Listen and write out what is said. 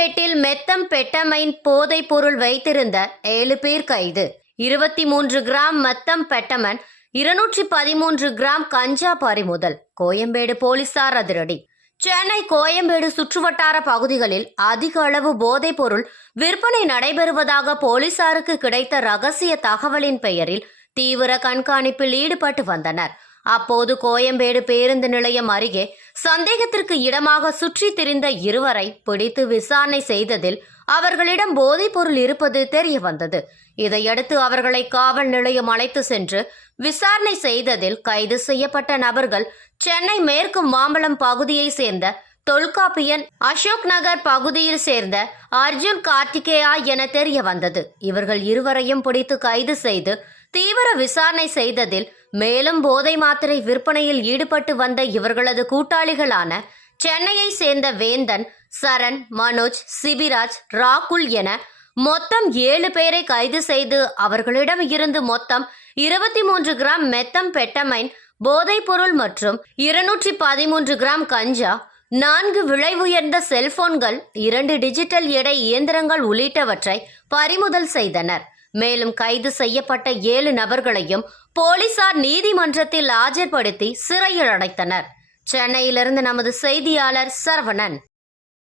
கோயம்பேட்டில் மெத்தம் பெட்டமைன் போதைப் பொருள் வைத்திருந்த ஏழு பேர் கைது. இருபத்தி மூன்று கிராம் மெத்தம் பெட்டமன் இருநூற்றி பதிமூன்று கிராம் கஞ்சா பறிமுதல் கோயம்பேடு போலீசார் அதிரடி. சென்னை கோயம்பேடு சுற்றுவட்டார பகுதிகளில் அதிக அளவு போதைப் பொருள் விற்பனை நடைபெறுவதாக போலீசாருக்கு கிடைத்த ரகசிய தகவலின் பெயரில் தீவிர கண்காணிப்பில் ஈடுபட்டு வந்தனர். அப்போது கோயம்பேடு பேருந்து நிலையம் அருகே சந்தேகத்திற்கு இடமாக சுற்றி திரிந்த இருவரை பிடித்து விசாரணை செய்ததில் அவர்களிடம் போதைப்பொருள் இருப்பது தெரிய வந்தது. இதையடுத்து அவர்களை காவல் நிலையம் அழைத்து சென்று விசாரணை செய்ததில் கைது செய்யப்பட்ட நபர்கள் சென்னை மேற்கு மாம்பலம் பகுதியைச் சேர்ந்த தொல்காப்பியன் அசோக் நகர் பகுதியில் சேர்ந்த அர்ஜுன் கார்த்திகேயா என தெரிய வந்தது. இவர்கள் இருவரையும் பிடித்து கைது செய்து தீவிர விசாரணை செய்ததில் மேலும் போதை மாத்திரை விற்பனையில் ஈடுபட்டு வந்த இவர்களது கூட்டாளிகளான சென்னையை சேர்ந்த வேந்தன் சரண் மனோஜ் சிபிராஜ் ராகுல் என மொத்தம் ஏழு பேரை கைது செய்து அவர்களிடம் இருந்து மொத்தம் இருபத்தி மூன்று கிராம் மெத்தம் பெட்டமைன் போதைப் பொருள் மற்றும் இருநூற்றி பதிமூன்று கிராம் கஞ்சா நான்கு விலை உயர்ந்த செல்போன்கள் இரண்டு டிஜிட்டல் எடை இயந்திரங்கள் உள்ளிட்டவற்றை பறிமுதல் செய்தனர். மேலும் கைது செய்யப்பட்ட ஏழு நபர்களையும் போலீசார் நீதிமன்றத்தில் ஆஜர்படுத்தி சிறையில் அடைத்தனர். சென்னையிலிருந்து நமது செய்தியாளர் சரவணன்.